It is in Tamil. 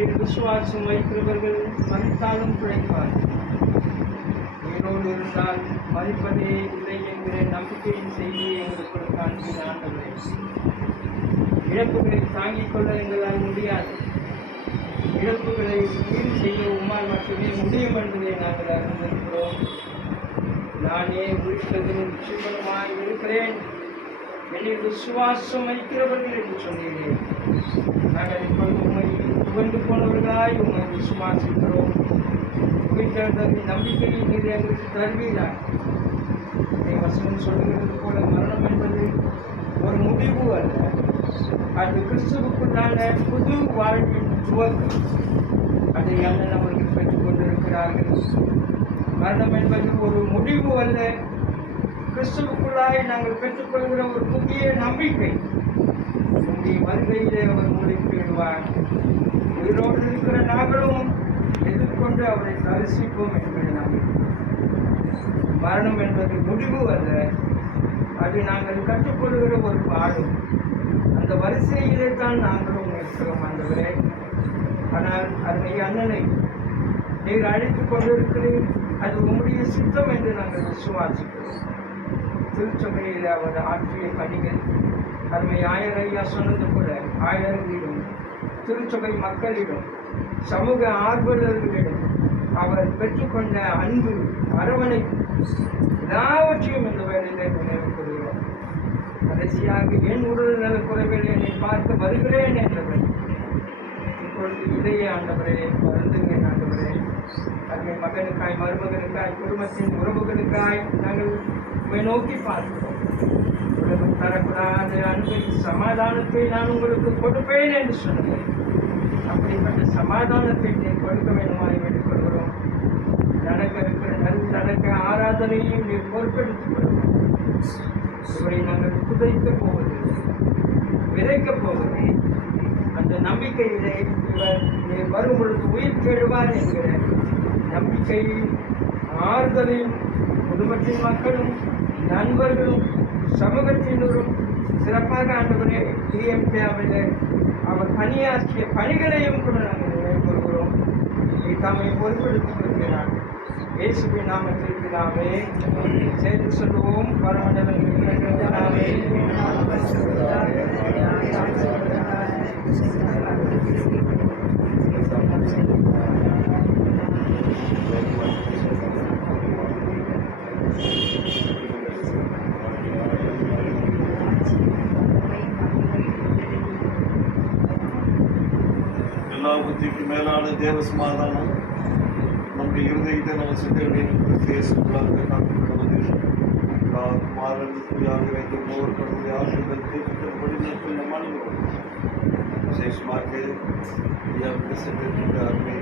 என்னில் விசுவாசம் வைக்கிறவர்கள் மறித்தாலும் பிழைப்பார்கள். உயிரோடு இருந்தால் மறிப்பதே இல்லை என்கிற நம்பிக்கையின் செய்தியை எங்களுக்கு காண்பின ஆண்டவரே, இழப்புகளை தாங்கிக் கொள்ள எங்களால் முடியாது. இழப்புகளை ஈடு செய்ய உம்மால் மட்டுமே முடியும் என்பதை நாங்கள் அறிந்திருக்கிறோம். நானே உயிர்த்ததிலும் ஜீவனுமாய் இருக்கிறேன், என்னில் விசுவாசம் வைக்கிறவர்கள் என்று சொன்னீர்கள். நாங்கள் இப்பொழுது உண்மை புகழ்ந்து போனவர்களாய் உண்மை விசுவாசிக்கிறோம். உயிர்த்தெழுந்ததின் நம்பிக்கையை நீர் எங்களுக்கு தருவீராக. வசனம் சொல்லுகிறது போல மரணம் என்பது ஒரு முடிவு அல்ல, அது கிறிஸ்துவுக்குள்ளான புது வாழ்வின் துவக்கம். அதை அண்ணன் அவர்கள் பெற்றுக் கொண்டிருக்கிறார்கள். மரணம் என்பது ஒரு முடிவு அல்ல, கிறிஸ்துவுக்குள்ளாய் நாங்கள் பெற்றுக்கொள்கிற ஒரு புதிய நம்பிக்கை. உங்களுடைய வருகையிலே அவர் மூளைக்கு விடுவார். உயிரோடு இருக்கிற நாங்களும் எதிர்கொண்டு அவரை தரிசிப்போம் என்பதை நம்பிக்கை. மரணம் என்பது முடிவு அல்ல, அது நாங்கள் கற்றுக்கொள்கிற ஒரு பாடம். அந்த வரிசையிலே தான் நாங்களும் இருக்கிறோம் ஆண்டவரே. ஆனால் அருமை அண்ணனை நீர் அழைத்துக் கொண்டிருக்கிறீர், அது உங்களுடைய சித்தம் என்று நாங்கள் விசுவாசிக்கிறோம். திருச்சபையில் அவர் ஆற்றிய பணிகள் அருமை ஆயர் ஐயா சொன்னது போல ஆயர்களிடம், திருச்சபை மக்களிடம், சமூக ஆர்வலர்களிடம் அவர் பெற்றுக்கொண்ட அன்பு, அரவணைப்பு எல்லாவற்றையும் இந்த வேலையிலே நினைவு கூறுகிறோம். கடைசியாக என் உடல் நல குறைவில் என்னை பார்க்க வருகிறேன் என்றவரை இப்பொழுது இதையே ஆண்டவரே வருந்துங்க ஆண்டவரே. அருமை மகனுக்காய், மருமகனுக்காய், குடும்பத்தின் உறவுகளுக்காய் நாங்கள் உண்மை நோக்கி பார்க்கிறோம். உலகம் தரக்கூடாத அன்பை, சமாதானத்தை நான் உங்களுக்கு கொடுப்பேன் என்று சொன்னேன். அப்படிப்பட்ட சமாதானத்தை நீ கொடுக்க வேண்டுமாய் வேண்டிக்கொள்கிறோம். நடக்க இருக்கிற நடக்க ஆராதனையும் நீர் பொறுப்பெடுத்துக் கொள்கிறோம். இவரை நாங்கள் புதைக்கப் போவது, விதைக்கப் போவது அந்த நம்பிக்கையிலே இவர் நீர் வரும் பொழுது உயிர் தேடுவார் என்கிற நம்பிக்கை ஆறுதலையும் குடும்பத்தின் மக்களும் நண்பர்களும் சமூகத்தினரும் சிறப்பாக ஆண்டவரே டிஎம்கேவில் அவர் பணியாற்றிய பணிகளையும் கூட நாங்கள் நினைவு கூறுகிறோம். தம்மை பொறுப்பெடுத்துக் கொள்கிறார். இயேசுவின் நாமத்தில் பிதாவே, சேர்த்து சொல்லுவோம். பரமண்டலங்களில் பிதாவே, எல்லா புத்திக்கு மேலான தேவ சமாதானம் நம்முடைய இருதயத்தை நம்ம சிந்தனையாக காத்துக்கொள்வது குமாரன் வைத்து மூவர் கடவுளை ஆசிரியத்தை வழிநடத்தி நம் அனுபவம் விசேஷமாக சென்றிருக்கிற அருமை